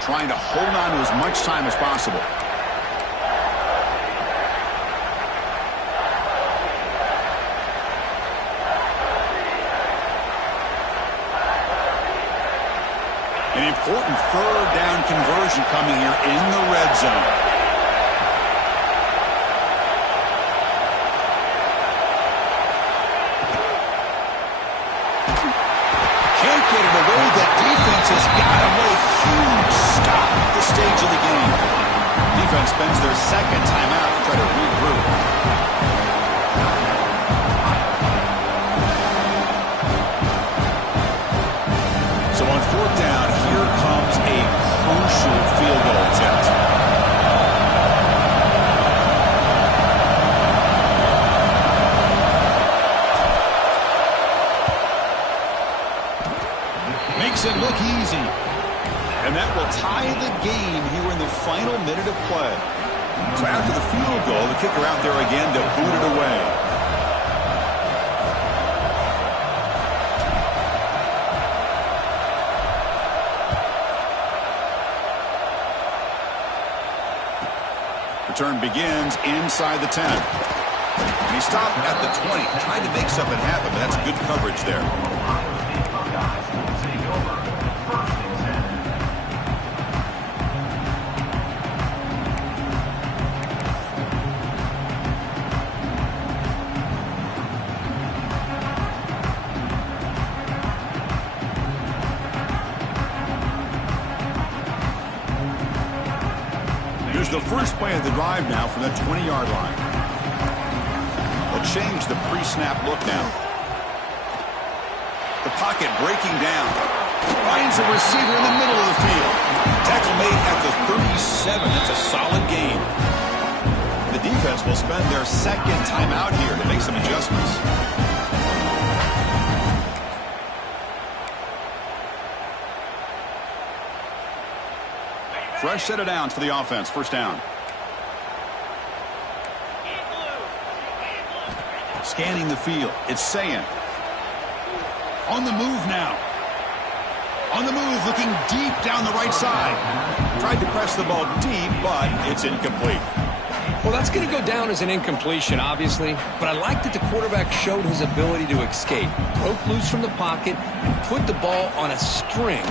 Trying to hold on to as much time as possible. An important third down conversion coming here in the red zone. Can't get it away. That defense has got him. What a huge stop at this stage of the game. Defense spends their second timeout to try to regroup. So on fourth down, here comes a crucial field goal attempt. Makes it look easy. And that will tie the game here in the final minute of play. So after the field goal, the kicker out there again to boot it away. Return begins inside the 10. And he stopped at the 20, trying to make something happen, but that's good coverage there. Here's the first play of the drive now from that 20-yard line. They'll change the pre-snap look now. The pocket breaking down. Finds a receiver in the middle of the field. Tackle made at the 37. That's a solid gain. The defense will spend their second timeout here to make some adjustments. Fresh set of downs for the offense. First down. Scanning the field. It's saying. On the move now. On the move, looking deep down the right side. Tried to press the ball deep, but it's incomplete. Well, that's going to go down as an incompletion, obviously. But I like that the quarterback showed his ability to escape. Broke loose from the pocket and put the ball on a string.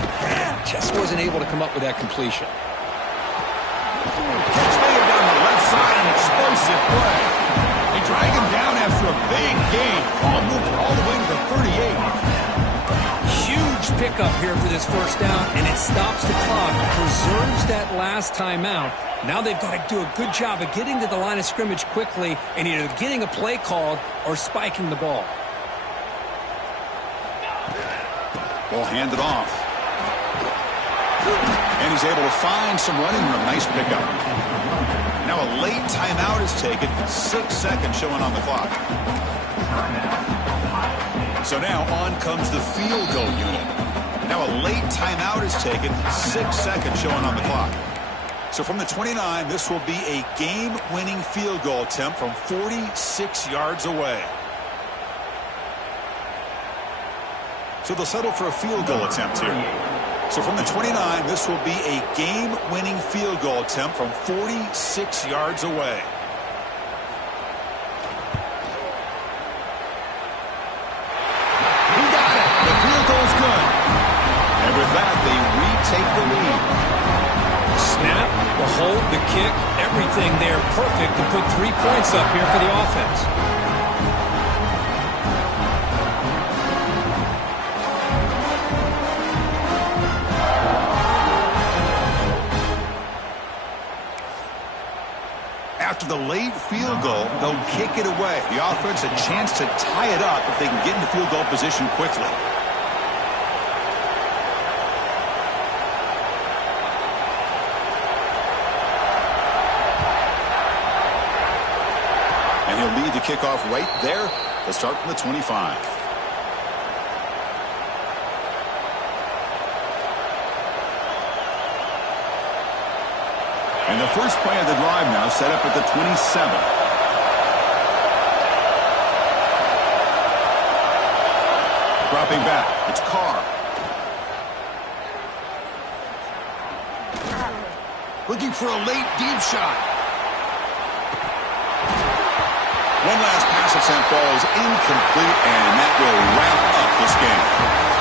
Just wasn't able to come up with that completion. Catch made down the left side, an explosive play. They drag him down after a big gain. Ball moved all the way to the 38. Huge pickup here for this first down, and it stops the clock, preserves that last timeout. Now they've got to do a good job of getting to the line of scrimmage quickly and either getting a play called or spiking the ball. Ball handed off. And he's able to find some running room. Nice pickup. Now a late timeout is taken. 6 seconds showing on the clock. So now on comes the field goal unit. Now a late timeout is taken. 6 seconds showing on the clock. So from the 29, this will be a game-winning field goal attempt from 46 yards away. So they'll settle for a field goal attempt here. So from the 29, this will be a game-winning field goal attempt from 46 yards away. He got it. The field goal's good. And with that, they retake the lead. Snap, the hold, the kick, everything there perfect to put 3 points up here for the offense. After the late field goal, they'll kick it away. The offense a chance to tie it up if they can get into field goal position quickly. And he'll lead the kickoff right there. They'll start from the 25. And the first play of the drive now set up at the 27. Dropping back, it's Carr. Looking for a late deep shot. One last pass attempt, ball is incomplete, and that will wrap up this game.